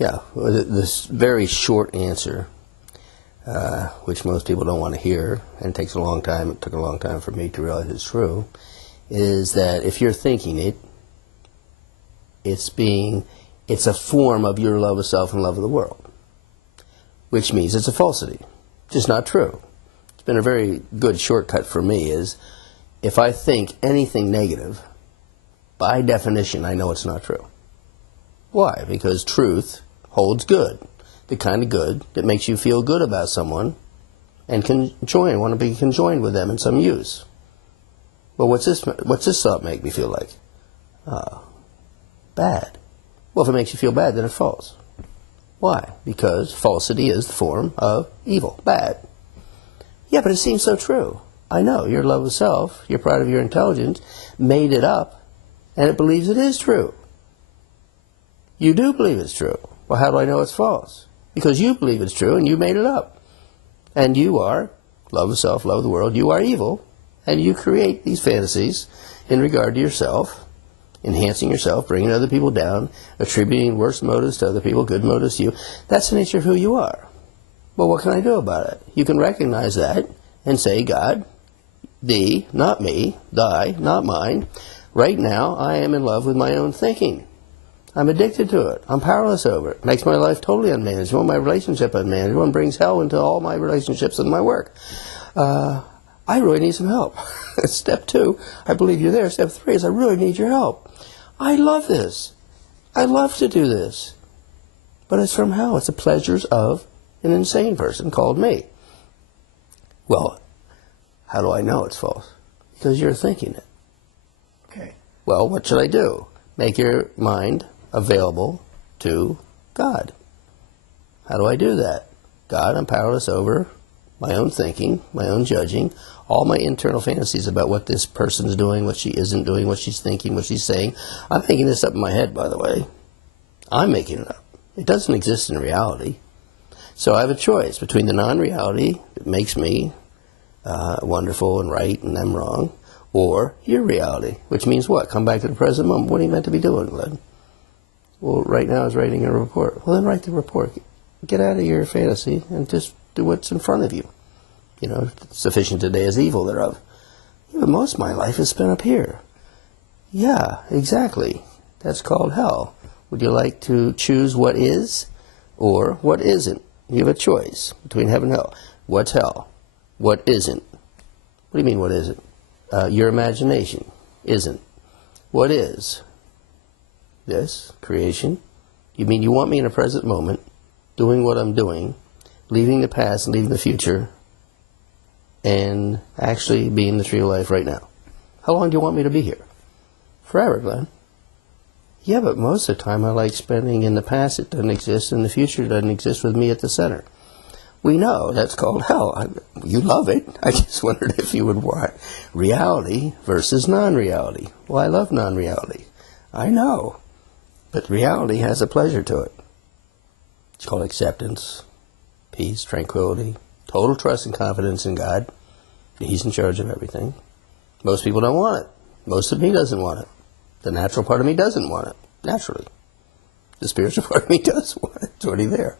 Yeah, well, this very short answer, which most people don't want to hear, and takes a long time, it took a long time for me to realize it's true, is that if you're thinking it, it's a form of your love of self and love of the world, which means it's a falsity. It's just not true. It's been a very good shortcut for me is if I think anything negative, by definition, I know it's not true. Why? Because truth holds good, the kind of good that makes you feel good about someone and want to be conjoined with them in some use. Well, what's this thought make me feel like? Bad. Well, if it makes you feel bad, then it's false. Why? Because falsity is the form of evil, bad. Yeah, but it seems so true. I know, your love of self, your pride of your intelligence, made it up, and it believes it is true. You do believe it's true. Well, how do I know it's false? Because you believe it's true, and you made it up. And you are, love of self, love of the world, you are evil, and you create these fantasies in regard to yourself, enhancing yourself, bringing other people down, attributing worse motives to other people, good motives to you. That's the nature of who you are. Well, what can I do about it? You can recognize that and say, God, thee, not me, thy, not mine. Right now, I am in love with my own thinking. I'm addicted to it. I'm powerless over it. Makes my life totally unmanageable, my relationship unmanageable, and brings hell into all my relationships and my work. I really need some help. Step 2, I believe you're there. Step 3 is I really need your help. I love this. I love to do this. But it's from hell. It's the pleasures of an insane person called me. Well, how do I know it's false? Because you're thinking it. Okay. Well, what should I do? Make your mind available to God. How do I do that? God, I'm powerless over my own thinking, my own judging, all my internal fantasies about what this person's doing, what she isn't doing, what she's thinking, what she's saying. I'm making this up in my head, by the way. I'm making it up. It doesn't exist in reality. So I have a choice between the non-reality that makes me wonderful and right and I'm wrong, or your reality, which means what? Come back to the present moment. What are you meant to be doing, Glenn? Well, right now I was writing a report. Well, then write the report. Get out of your fantasy and just do what's in front of you. You know, sufficient today is evil thereof. Yeah, but most of my life is spent up here. Yeah, exactly. That's called hell. Would you like to choose what is or what isn't? You have a choice between heaven and hell. What's hell? What isn't? What do you mean what isn't? Your imagination isn't. What is? This, creation. You mean you want me in a present moment, doing what I'm doing, leaving the past and leaving the future, and actually being the tree of life right now. How long do you want me to be here? Forever, Glenn. Yeah, but most of the time I like spending in the past. It doesn't exist, and the future doesn't exist with me at the center. We know that's called hell. You love it. I just wondered if you would want reality versus non-reality. Well, I love non-reality. I know. But reality has a pleasure to it. It's called acceptance, peace, tranquility, total trust and confidence in God. He's in charge of everything. Most people don't want it. Most of me doesn't want it. The natural part of me doesn't want it, naturally. The spiritual part of me does want it. It's already there.